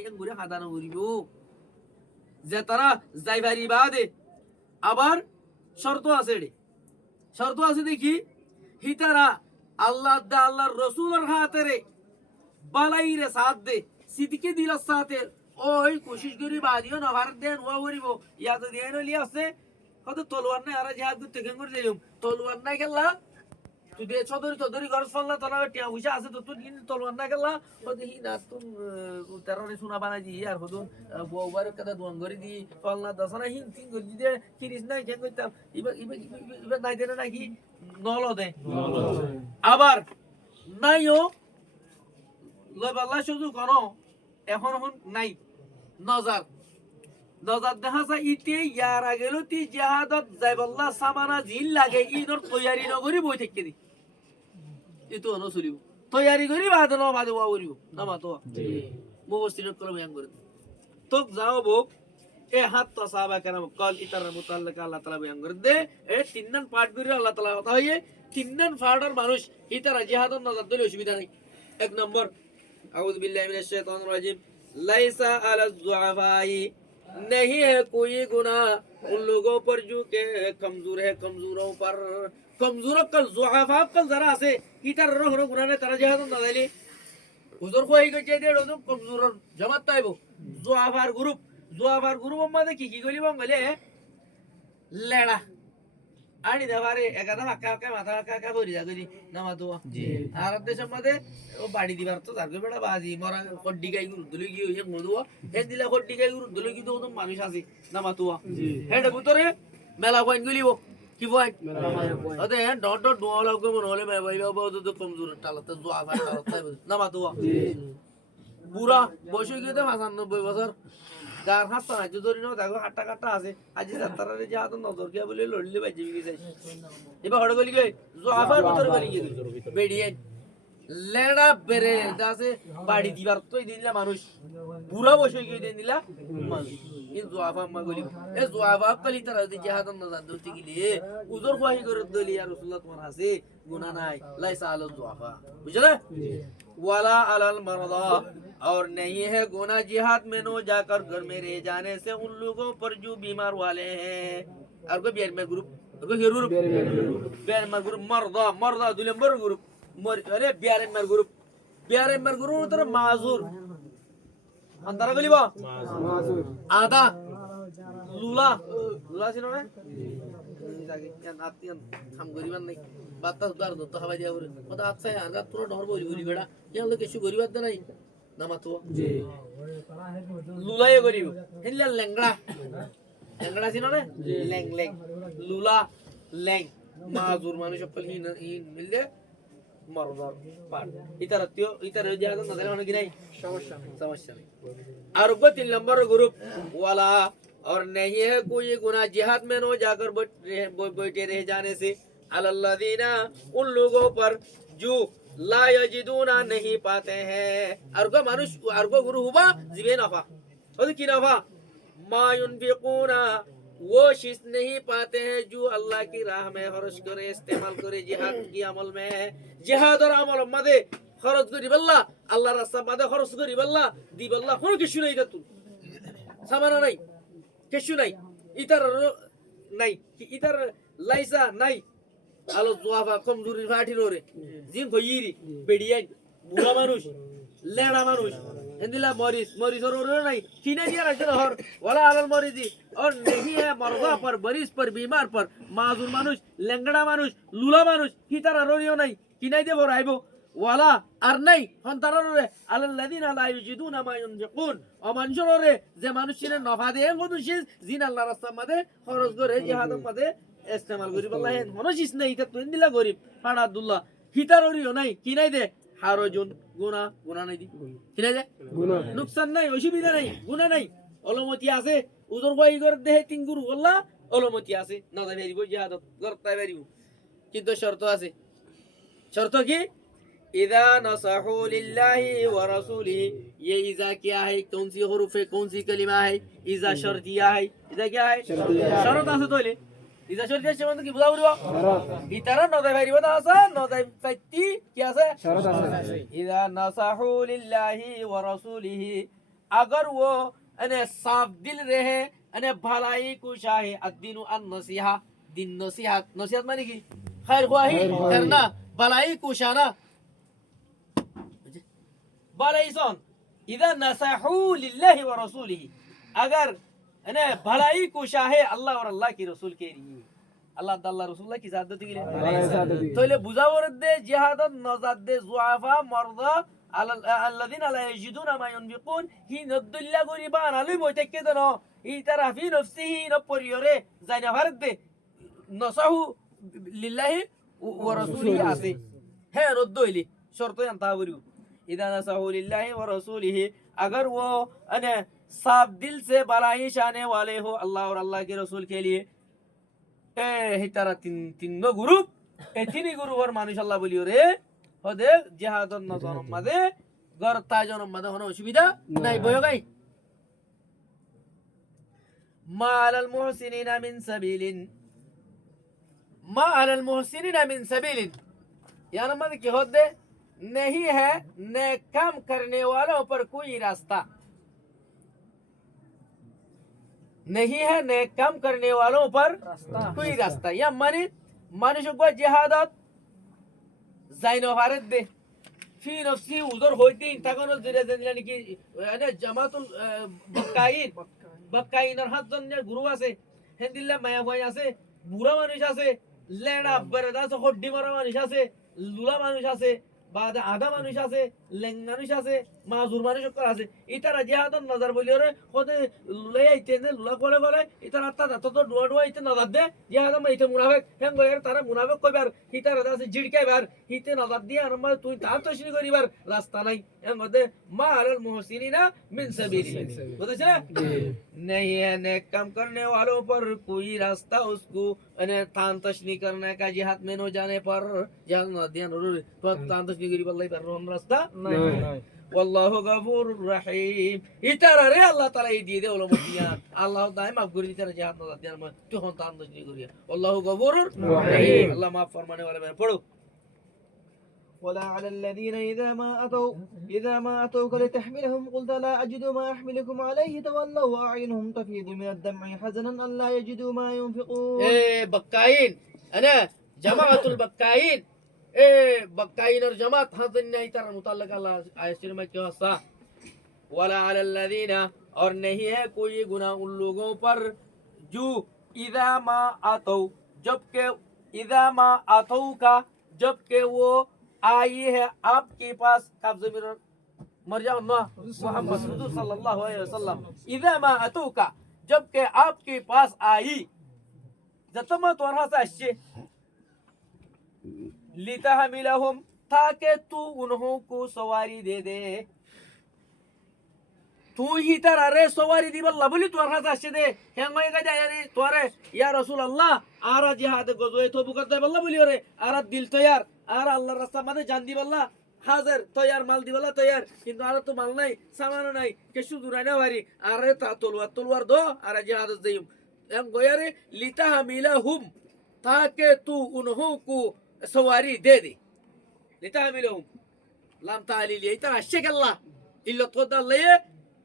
এখান ঘুরে হাদানো করিব যে তারা যাইবারি বাদে আবার শর্ত আছে রে শর্ত আছে দেখি হিতারা আল্লাহ দা আল্লাহর রসুলের হাতে রে বালাই রে সাথ দে সিদিকে দিলার সাথে ওই কোশিশ করি বাদিও নভার দেন ওয়া করিব ইয়া তো দেন হলি আছে কত তলোয়ার নাই আর জিহাদ করতে কেন করে দিলাম তলোয়ার নাই খেলা তুই দে চদরি গরজ ফললা তোরা টিয়া পয়সা আছে তো তুই তলোয়ার নাই খেলা ওদি হি না তুই তেরোরে সোনা বানাই দি আর হদুন বউবার কথা দোয়ান করে দি ফলনা দশনা হিন তিন করে দি দে কিরিস নাই কেন করতাম ইবা নাই দেনা নাকি নল দে আবার নাইও লয় বাল্লা শুধু করো এখন নাই নজার নজার দেখা যায় ইতে ইয়ার আগেলো তি জিহাদত যাইবল্লা সামানা জিল লাগে ইনর তৈয়ারি নগরি বই থেকে দি ইতো অন চলিব তৈয়ারি করি বাদ ন বাদ ওয়া করিব না মা তো মুবস্তির কলম ইয়াং করে তোক যাও বক এ হাত তো সাহাবা কেরাম কল ইতার মুতাল্লাক আল্লাহ তাআলা বয়ান করে দে এ তিনন পাঠ করে আল্লাহ তাআলা কথা হইয়ে তিনন ফাড়ার মানুষ ইতার জিহাদত নজার দলে অসুবিধা নাই এক নম্বর আউযু বিল্লাহি মিনাশ শাইতানির রাজিম লাইসা আলাজ যুআফাই नहीं है कोई गुनाह उन लोगों पर जो के कमजोर है कमजोरों पर कमजोरों कल जुआफा कल जरा से इतर रोह रो गुनाह ने तरह जहाद ना दाली उधर को ही के दे दो कमजोर जमात ताइबो जुआफार ग्रुप मध्ये की गली बंगले लेडा आणि देवारे एखादा हक्का माथा हक्का बोरी जागली नामा तो भारत देशामध्ये बाडी दिवार तो सारखं बेडा बाजी मरा कोड्डी गाई गुरुदुली की एक मोदुवा हे दिला कोड्डी गाई गुरुदुली की तो माणूस आसी नामा तो हेड बुतरे मेला पॉइंट गलीबो কি পয়েন্ট আদে ডট ডট দোয়া লাগবে মনে হলে মে ভাই বাবা তো কমজোর টালাতে দোয়া ভাই টালাতে নামা তো বুড়া বয়স গিয়ে তো 95 বছর গার হাসতা নাই যদি না দেখো হাটটা কাটা আছে আজি যাত্রারে যে আদন নজর কে বলে লড়লি বাজি গিয়ে এবার হড় গলি গই জোয়াফার ভিতর গলি গিয়ে বেডিয়ে লেড়া বেরে দাসে বাড়ি দিবার তোই দিলা মানুষ বুড়া বসে গিয়ে দিলা মানুষ ইন জোয়াফা মা গলি এ জোয়াফা কলি তারা দি জিহাদন নজর দতি গিলে উজর খোয়াই করে দলি ইয়া রাসূলুল্লাহ তোমার আছে গুনাহ নাই লাইসা আল জোয়াফা বুঝলে वाला अलल मरदा और नहीं है गुनाह जिहाद में नो जाकर घर में रह जाने से उन लोगों पर जो बीमार वाले हैं और को बियर में ग्रुप को हिरूर बियर में ग्रुप मरदा दुलंबर ग्रुप अरे बियर में ग्रुप तो माजूर अंतरा गलीबा माजूर आधा लूला सिनो ना जागे या नातियन हम गरीबान नहीं বাতাস দার দত হাওয়া দিয়া করে কত আচ্ছা আর গা তোর ডর বলি বলি বেড়া কেন লোকে কিছু গরিবাদ নাই নামা তো জি লুলাই গরিব হেলা লেংড়া ছিল না লেং লুলা লেং মাজুর মানুষ সকল হিন মিললে মরদার পার ইতার জিহাদ না দিলে কি নাই সমস্যা নেই আর 3 নম্বর গ্রুপ ওয়ালা और नहीं है कोई गुनाह जिहाद में नो जाकर बैठे रह जाने से अलल्लादीना उन लोगों पर जो ला यजिदूना नहीं पाते हैं अर्गो मानुष अर्गो गुरु हुआ जिबे नफा और की नफा मा युनफिकूना वो चीज नहीं पाते हैं जो अल्लाह की राह में खर्च करे इस्तेमाल करे जिहाद की अमल में जिहाद और अमल मदे खर्च करी बल्ला अल्लाह रास्ता मदे खर्च करी बल्ला दी बल्ला कोन किछु नहीं दतु सामाना नहीं किछु नहीं इधर नहीं इधर लाइसा नहीं আলো জোয়াফা কমজোরি ফাটি রে জিম কইরি বেডিয়াই বুড়া মানুষ লেড়া মানুষ এন্দিলা মরিস রে নাই কিনে দিয়া রাখতে হর ওয়ালা আলাল মরিদি और नहीं है मरदा पर बरिस पर बीमार पर माजुर মানুষ লেংড়া মানুষ লুলা মানুষ কি তারা ররিও নাই কিনাই দেব রাইবো ওয়ালা আর নাই হন্তারে আলাল্লাযিনা লা ইউজিদুনা মা ইউনফিকুন অমানজরে যে মানুষের নফা দেয় গদুশিস জিন আল্লাহর রাস্তার মধ্যে খরচ করে জিহাদের মধ্যে इस्तेमाल गरीब अल्लाह है मनोजिस नहीं तो तुम दिला गरीब फाड़ा अब्दुल्ला हितार ओरियो नहीं कि नहीं दे हारोजुन गुना नहीं दी कि नहीं दे नुकसान नहीं असुविधा नहीं गुना नहीं অলমতি আছে উদর বই করে দেহে তিন গুরু আল্লাহ অলমতি আছে না দা বেরিব জিহাদত করতে বেরিব কিন্তু শর্ত আছে শর্ত কি इदा नसहू लिल्लाहि व रसूलिhi ये इजा क्या है कौन सी हरूफ है कौन सी कलिमा है इजा शर्तिया है इजा क्या है शर्त আছে তোলে ইজা শর্তিয়া সমান কি বুঝা পড়িব ইতারা নদাই বাইরিব না আছে নদাই পাইতি কি আছে শরত আছে ইজা নাসাহু লিল্লাহি ওয়া রাসূলিহি अगर वो अने साफ दिल रहे अने भलाई को चाहे अद्दीनु अन नसीहा दिन नसीहत नसीहत माने की खैर ख्वाही करना भलाई को शाना भलाई सोन इधर नसहू लिल्लाहि व रसूलिही अगर अने भलाई को चाहे अल्लाह और अल्लाह की रसूल के लिए अल्लाह ताला रसूलुल्लाह की जादत के लिए तो ले बुझावर दे जिहादत नजाद दे जुआफा मर्दा الذين لا يجدون ما ينفقون هي ندللا غريبان علي بوتك كده نو يترى في نفسه نبوريوري زين فرد نصحه لله ورسوله عسي है ردो इली शर्तो यंतावरियो इधर नसहू लिल्लाहि व रसूलिही अगर वो अने साफ दिल से भलाई चाहने वाले हो अल्लाह और अल्लाह के रसूल के लिए हितारा तीन ग्रुप तीन गुरु और मानुष अल्लाह बोलियो रे होदे जिहादन नजरम मादे गरता जनम मादे होनो असुविधा নাই বয় গাই ما على المحسنين من سبيل ما على المحسنين من سبيل यानी मतलब कि होदे नहीं है नेक काम करने वालों पर कोई रास्ता नहीं है नेक काम करने वालों पर कोई रास्ता या माने मानुष को जिहादत जाइनो भारत दे फी नफ्सी उधर होती तगनो जिरे जनिलानी की अने जमातुल बक्काइन और हाथ जन गुरु আছে হেন্দিল্লা মায়া হয় আছে বুড়া মানুষ আছে লেড়া বরদা সে হড্ডি মারা মানুষ আছে লুলা মানুষ আছে बाद आधा মানুষ আছে লেং মানুষ আছে মাজুর মানুষ আছে ইতারা জিহাদন নজর বলি রে খোদে লুলাই আইতে নে লুলা কোলে কোলে ইতারা তা তো ডুয়া ডুয়া ইতে নজর দে জিহাদন মাইতে মুনাফিক হেন গরে তারা মুনাফিক কইবার ইতারা দাসে জিড়কাইবার ইতে নজর দিয়া আর মানে তুই তা তো শুনি করিবার রাস্তা নাই হেন গদে মা আল মুহসিনিনা মিন সাবিলি বুঝছ না नहीं है नेक काम करने वालों पर कोई रास्ता उसको अने तान तशनी करने का जिहाद में न जाने पर जान ध्यान तो तान तशनी करी बल्ले पर रास्ता नहीं वल्लाहु गफूरुर रहीम इतारा रे अल्लाह ताला ये दिए दे ओलो मतिया अल्लाह दाई माफ कर इतारा जिहाद न ध्यान में तू हम तान तशनी करिया वल्लाहु गफूरुर रहीम अल्लाह माफ फरमाने वाला है पढ़ो ولا على الذين إذا ما أتوك لتحملهم قلت لا أجد ما أحملكم عليه تولوا وأعينهم تفيض من الدمع حزنا ألا يجدوا ما ينفقون بكاين أنا جماعة البكاين بكاين الجماعة هذا ترى متعلق الله आयत में क्या सा ولا على الذين और नहीं है कोई गुनाह उन लोगों पर जो इदा मा आतो जबकि इदा मा आतो का जबकि वो आई है आपके पास कब्ज़ में मर जाओ ना मोहम्मद सल्लल्लाहु अलैहि वसल्लम इदा मा अतुका जबकि आपके पास आई जतमा तोरा से अच्छे लितहमिलहुम ताकि तू उन्हों को सवारी दे दे तू ही तरह रे सवारी दी बल्ला बोली तोरा से अच्छे दे हेंगोय का जाय तोरे या रसूल अल्लाह आरा जिहाद गजोए तो बुकत दे बल्ला बोलियो रे आरा दिल तैयार আর আল্লাহর রাস্তা মানে জান দিবাল্লা হাজার তৈয়ার মাল দিবাল্লা তৈয়ার কিন্তু আর তো মাল নাই সামান নাই কিছু দূরাই না বাড়ি আরে তা তলোয়ার দো আর জিহাদ যাইম এম গয়ারে লিতা হামিলাহুম তাকে তু উনহু কু সওয়ারি দে দে লিতা হামিলাহুম লাম তালিল ইতা আশকাল্লাহ ইল্লা তদাল্লাহ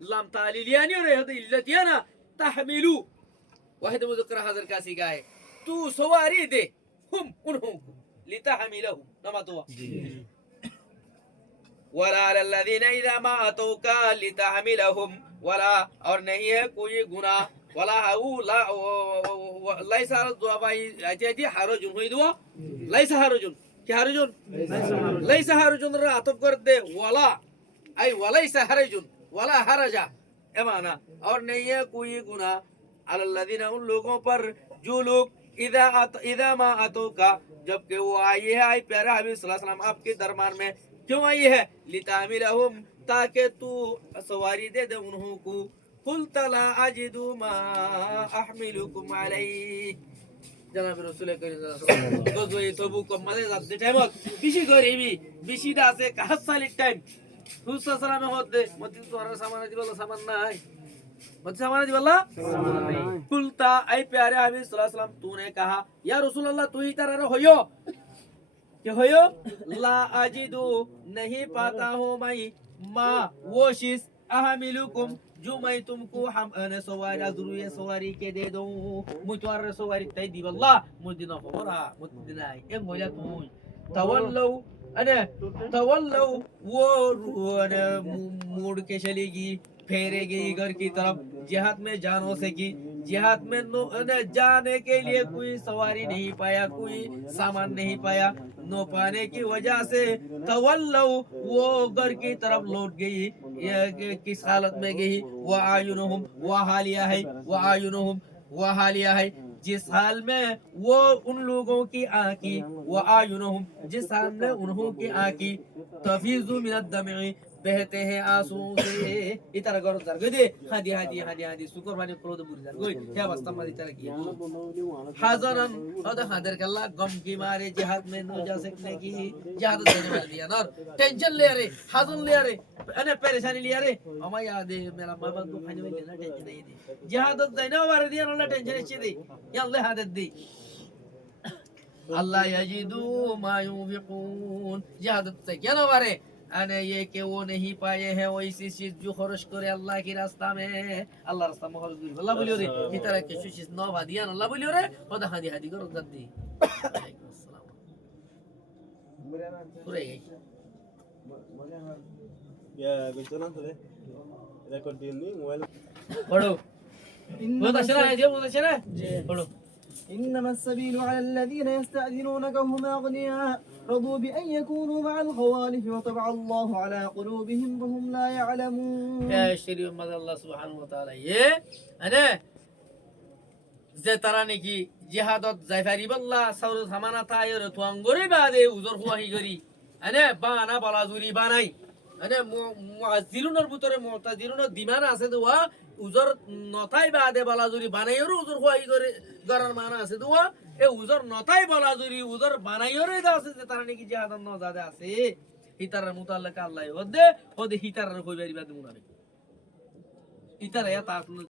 লাম তালিল yani রে হদ ইল্লা দিয়ানা তাহমিলু ওয়াহিদ মুযক্কর হাজার কাসি গায় তু সওয়ারি দে হুম উনহু لتحملهم نمطوا ولا على الذين إذا ما أتوك لتحملهم ولا और नहीं है कोई गुनाह ولا هو لا ليس أتي حرج हुई दुआ ليس حرج क्या حرج ليس حرج रातब कर दे ولا أي وليس حرج ولا حرج एमाना और नहीं है कोई गुनाह على الذين उन लोगों पर जो लोग इदा मा अतोका जबकि वो आई है आई प्यारा हबीब सल्लल्लाहु अलैहि वसल्लम आपके दरबार में क्यों आई है लितामिलहुम ताकि तू सवारी दे दे उन्हों को कुल्त ला अजिदु मा अहमिलुकुम अलैहि जनाब रसूल करीम तो जो ये तबुक मले जाते टाइम बिशी गरीबी बिशी दासे का साल टाइम रसूल सल्लल्लाहु अलैहि वसल्लम मत तोरा सामान दिबला सामान নাই मत सामान दिबला कुल्ता ऐ प्यारे हबीब सल्लल्लाहु अलैहि वसल्लम तूने कहा या रसूल अल्लाह तू ही तरह होयो क्या होयो ला अजिदु नहीं पाता हूँ मैं मा वो चीज अहमिलुकुम जो मैं तुमको हम सवारी अजरुए सवारी के दे दूं मुतवार सवारी तय दी वल्लाह मुदिना फरा मुदिना ए मोया तू तवल्लु अने तवल्लु वो अने मुड़ के चलेगी फेरेगी घर की तरफ जिहाद में जान हो सकी जिहाद में जाने के लिए कोई सवारी नहीं पाया कोई सामान नहीं पाया नो पाने की वजह से तवल्लु वो घर की तरफ लौट गई ये किस हालत में गई वो आयुनुहुम वो हालिया है वो आयुनुहुम वो हालिया है जिस हाल में वो उन लोगों की आंखी वो आयुनुहुम जिस हाल में उन्हों की आंखी तफीजु मिनद दमी बहते हैं आंसुओं से इतर गौर कर दे हादी हादी हादी हादी शुक्र माने क्रोध बुरी जर कोई क्या वास्ता में इतर किया हजरन और हादर कल्ला गम की मारे जिहाद में न जा सकने की जिहाद देने वाले दिया ना टेंशन ले रहे हजन ले रहे अने परेशानी ले रहे अमा याद है मेरा बाबा को खाने में लेना टेंशन नहीं दे जिहाद देने वाले दिया ना टेंशन अच्छी दे या अल्लाह हादत दे अल्लाह यजिदु मा युनफिकून जिहाद से क्या ना वारे अने ये कि वो नहीं पाए हैं वो इसी चीज जो खर्च करे अल्लाह की रास्ता में अल्लाह रास्ता में खर्च करे अल्लाह बोलियो रे इस तरह के चीज नौ वादियां अल्लाह बोलियो रे खुदा हादी हादी करो जल्दी वालेकुम अस्सलाम पूरे Ya, betul nanti deh. Rekod ini mobile. पढ़ो बहुत अच्छा है जी बहुत अच्छा है पढ़ो إنما السبيل على الذين يستأذنونك هم أغنياء رضوا بأن يكونوا مع الخوالف وطبع الله على قلوبهم وهم لا يعلمون يا شريف مدى الله سبحانه وتعالى ये अने जे तराने की जिहादत जायफारी बल्ला सौर समाना तायर तुंगोरे बादे उजर हुआ ही गरी अने बाना बलाजुरी बानाई अने मुअज्जिरुनर बुतरे मुअतजिरुनर दिमाना আছে দুয়া উজর নতাই বাদে বলাজুরি বানাইয়র উজর হই করে গরার মানা আছে দুয়া এ উজর নতাই বলাজুরি উজর বানাইয়রে দা আছে যে তারা নাকি জিহাদ ন জাদে আছে হিতারের মুতাল্লাকা আল্লাহ ওদে ওদে হিতারের কইবারি বাদে মুনাবে হিতারে তা